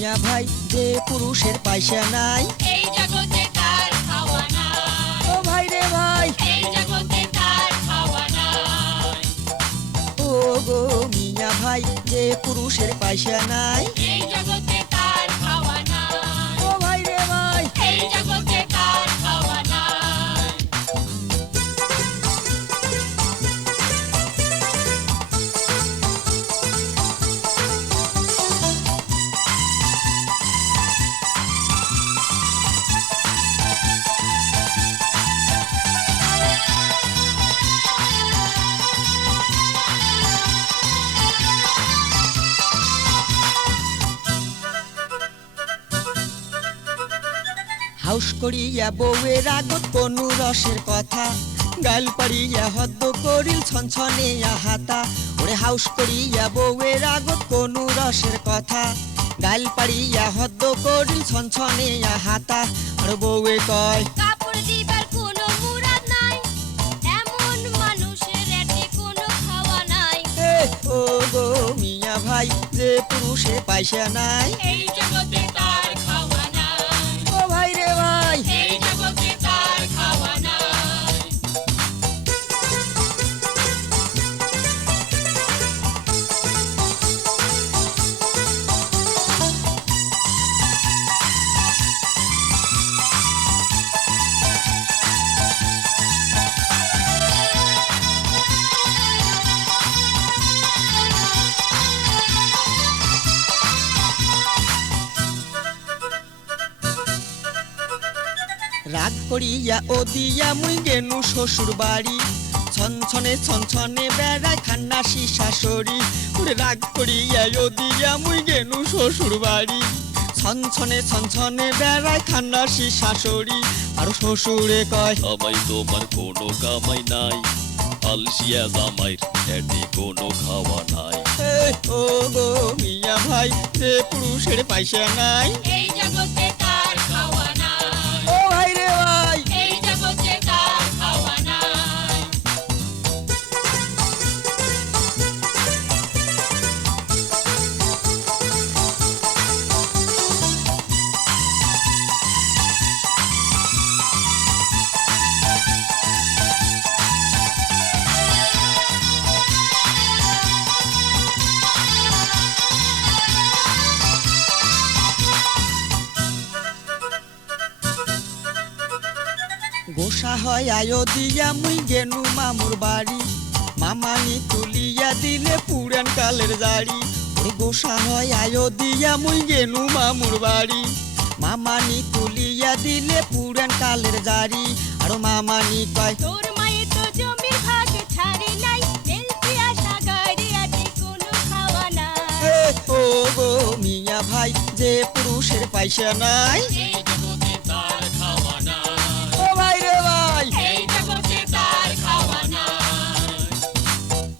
মিয়া ভাই যে পুরুষের পয়সা নাই এই জগতে তার খাওয়া নাই। ও ভাই রে ভাই এই জগতে তার খাওয়া নাই। ও গো মিয়া ভাই যে পুরুষের পয়সা নাই এই জগতে তার খাওয়া নাই। ও ভাই রে ভাই এই জগতে তার খাওয়া নাই। হাউস করিয়া বউয়ের আগত কোনো রসের কথা গাল পাড়িয়া হদ্দ করিল ছনছনিয়া হাতা ওরে হাউস করিয়া বউয়ের আগত কোনো রসের কথা গাল পাড়িয়া হদ্দ করিল ছনছনিয়া হাতা আর বউয়ে কয় কাপড় দিবার কোনো মুরাদ নাই, এমন মানুষের এতে কোনো খাওয়া নাই। এ ও গো মিয়া ভাই যে পুরুষের পয়সা নাই এই জগতে তার খাওয়া নাই। ও ভাই রে ভাই এই জগতে তার খাওয়া নাই। রাগ করিয়া ও দিয়া মুই গেনু শ্বশুর বাড়ি ছনছনে ছনছনে বেড়ায় খান্নাসি শাশুড়ি ওরে রাগ করিয়া ও দিয়া মুই গেনু শ্বশুর বাড়ি ছনছনে ছনছনে বেড়ায় খান্নাসি শাশুড়ি আর শ্বশুরে কয় জামাই তোমার কোনো কামাই নাই, আলসিয়া জামাইর এটি কোনো খাওয়া নাই। এ ও গো মিয়া ভাই যে পুরুষের পয়সা নাই এই জগতে তার খাওয়া নাই। ও ভাই রে ভাই এই জগতে তার খাওয়া নাই। গোসা হয় আয়ো দিয়া মুই গেনু মামুর বাড়ি মামানি তুলিয়া দিলে পুরান কালের জাড়ি ওরে গোসা হয় আয়ো দিয়া মুই গেনু মামুর বাড়ি মামানি তুলিয়া দিলে পুরান কালের জাড়ি আর মামানি কয় তোর মায়ের তো জমির ভাগ ছাড়ে নাই, তেল পিয়াসা গাড়ি আছে কোনো খাওয়া নাই। এ ও গো মিয়া ভাই যে পুরুষের পয়সা নাই এই জগতে